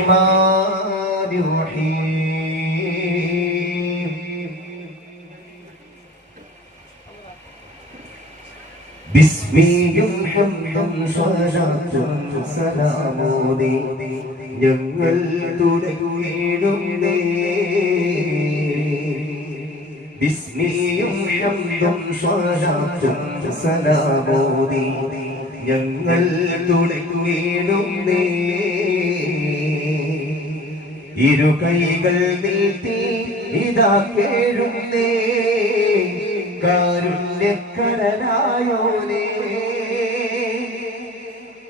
الرحمن الرحيم ബിസ്മിയും ഹംദും സ്വലാത്തും സലാമോദി ഞങ്ങൾ തുടങ്ങിയിടുന്നേ ബിസ്മിയും ഹംദും സ്വലാത്തും സലാമോദി ഞങ്ങൾ തുടങ്ങിയിടുന്നേ ഇരു കൈകൾ നീട്ടി ഇതാ കേഴുന്നേ കാരുണ്യക്കരനായോനേ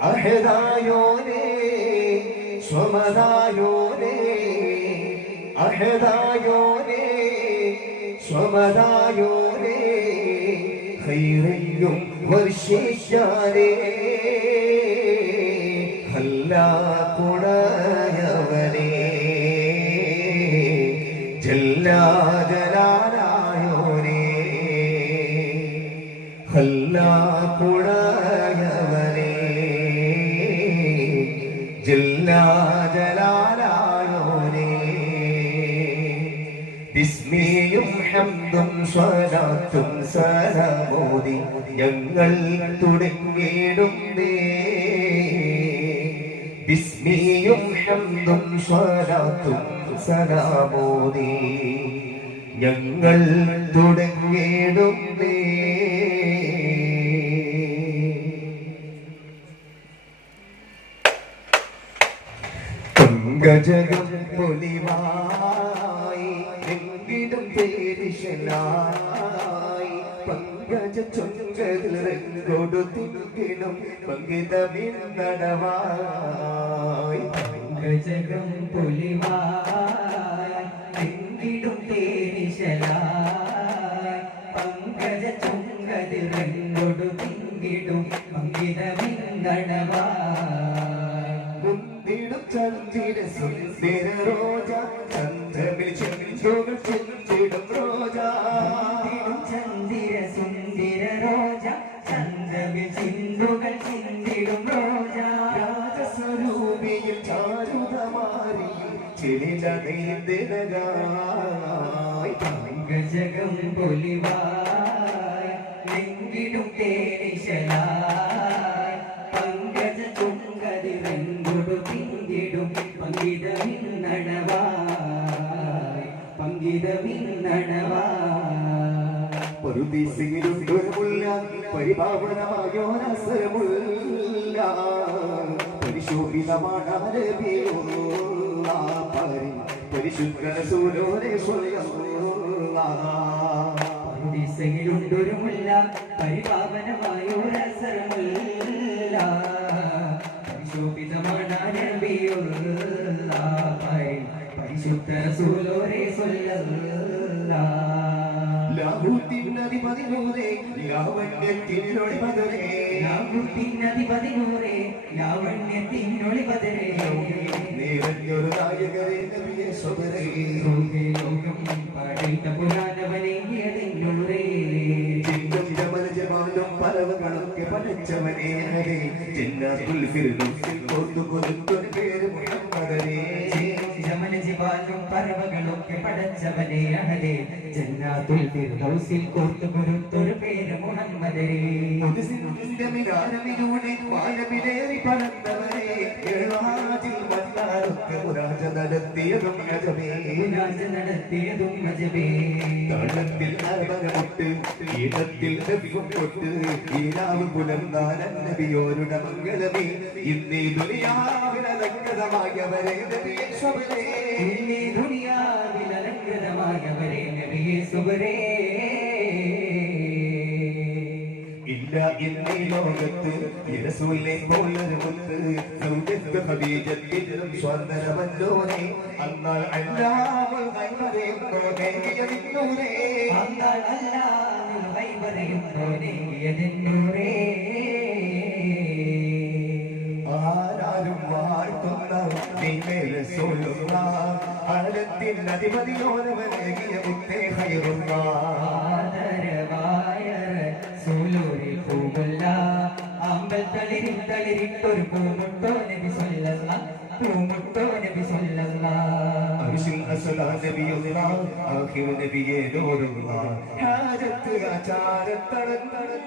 അഹദായോനേ സ്വമദായോനേ അഹദായോനേ സ്വമദായോനേ ഹൈറയ്യും വർഷിക്കാനേ ജല്ലാജലാരായോനേ ഹല്ലാ കുണയവനേ ജല്ലാജലാരായോനേ ബിസ്മിയും ഹംദും സ്വലാത്തും സലാമോദി ഞങ്ങൾ തുടങ്ങിയിടുന്നേ. ബിസ്മിയും ഹംദും സ്വലാത്തും സലാമോദി ഞങ്ങൾ തുടങ്ങിയിടുന്നേ ഗജകം പൊലിവായി എങ്കിലും പേരിശലായി. പങ്കജ ചൊങ്കതിൽ കൊടുത്തിങ്കിലും പങ്കിതമിന്നടവായി ഗജകം പുലിവായ എങ്കിടും തേനിശലായി പങ്കജ ചുങ്കതിൽ രണ്ടൊടു പിങ്കിടും പങ്കിത വിങ്കണവായി മുന്തിടും ചന്ദ്ര സുന്ദര റോജ ചന്ദ്രമിൽ ചെഞ്ചുകൾ ചെഞ്ചിടും രോജ ചന്ദ്ര സുന്ദര രോജ ചന്ദ്രമിൽ ചിന്തുകൾ ചിന്തിടും നീന്തിനകായി ഗജകം പൊലിവായി എങ്കിടും തേനിശലായി. പങ്കജ ചുങ്കതി രണ്ടൊടു പിങ്കിടും പങ്കിത വിന്നണവായി പങ്കിത വിന്നണവായി പറുദീസിലുണ്ടൊരുമുല്ല പരിപാവനമായോരസരമുല്ല പരിശോഭിതമാണ് നബിയുള്ള പരി പരിശുദ്ധ റസൂലോരെ ദിശയിലുണ്ടൊരു മുല്ല പരിപാവനമായൊരസരമുല്ല പരിശോഭിതമാണ് നബിയുള്ള പരിശുദ്ധ സൂലോരെ ലാവണ്യത്തിനൊളി പതരേ യാഗുത്തിനധിപതിനൂറെ യാവണ്യത്തിനൊളി പതരേ നിറഞ്ഞൊരു നായകരെ നബിയെ സ്വതരേ ലോകേ പുരാണവനെങ്കിയതിന്നൂറേ ചിന്തും ജമനജമാലും പലവകളൊക്കെ പടച്ചവനെ ഹരേ ജന്നാത്തുൽ പടച്ചവനെ അഹലേ. ജന്നാത്തുൽ ഫിർദൗസിൽ കോർത്തു കൊടുത്തൊരു പേര് മുഹമ്മദരേ മുദ്സിന്റെ മിനാരമിലൂടെ വാനമിലേറി പടർന്നവരെ ഏഴാതിൽ വന്നാലൊക്കെ മുരാജ നടത്തിയതും അജമേ. രാജ നടത്തിയതും മജബേ താളത്തിൽ അരമനമുട്ട് ഈടത്തിൽ നബിയും കൊട്ട് ഈരാവ് പുലർന്നാലൻ നബിയോരുടെ മംഗളമേ. ഇന്നീ ദുനിയാവിലലങ്കതമായവരെ നബിയെ സ്വബലേ ഇന്നീ ദുനിയാവിൽ അലങ്കൃതമായവരെ നബിയെ സുബരേ ഇല്ല ഇന്നീ ലോകത്ത് യരസൂലിനെ പോലൊരു മുത്ത് സൗജത്ത് ഖദീജത്തിനും സ്വർണമല്ലോനെ അന്നാൽ അല്ലാമൽ കൈമറിയുന്നോനെ നിന്നൂരേ ആരാരും വാഴ്ത്തുന്ന നിന്നേലെ സൊല്ലുന്ന അഴലത്തിൻ അധിപതിയോരവനേകിയ മുത്തേ ഹൈറുന്ന അമ്പൽ തളിരി തളിരിട്ടൊരു പൂമുട്ടോ നബി സല്ലല്ലാ പൂമുട്ടോ നബി സല്ലല്ലാ അർശിൽ അസ്ലാ നബിയുള്ള ആഖിർ നബിയെ നൂറുള്ള ഹാജത്ത് ആചാരത്തടഞ്ഞിടുവാൻ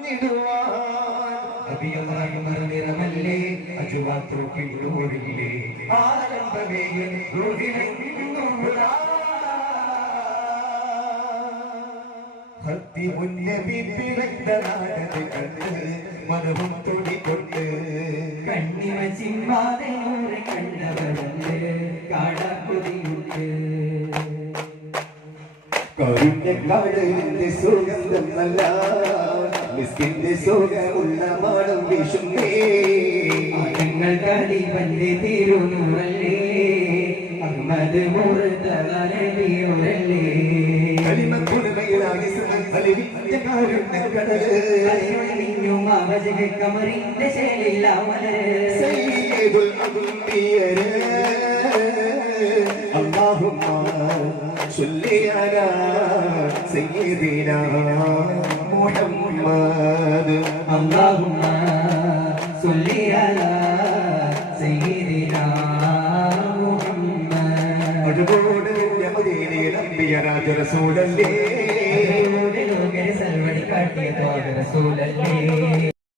മറുനിറമല്ലേ അജുവാത്രൂക്കിലൂരില്ലേ ആരംഭമേ ഹത്തിമുന്നബി പിറந்த നാടത് കണ്ട് മനവും തുടികൊണ്ട് കണ്ണിമ ചിമ്മാതെ നൂറ് കണ്ടവരുണ്ട്. കവിഞ്ഞ കാട് സുഗന്ധം നല്ല മിസ്കിന്റെ സുഖമുള്ള മണം വിഷുന്നേ ഞങ്ങൾ കളിവന്റെ തിരുനൂറല്ലേ അഹമ്മദ് മുറുതലേ കലിമക്കുലമയിലാകി അലിവിന്റെ കാരുണ്യക്കടല് അലിഞ്ഞും അവജക കമറിന്റെ ശേലില്ല മലര് സയ്യിദുൽ അംബിയര് اللهم صل على سيدنا محمد முகம்மது அல்லாஹும்மா சொல்லியலா செய்கிறீனா முகம்மது ഒരുപാട് യമദീനയിൽ നബിയ രാജ റസൂലല്ലേ ഒരുപാട് ലോകരെ സൽവടി കാട്ടിയ തോദ റസൂലല്ലേ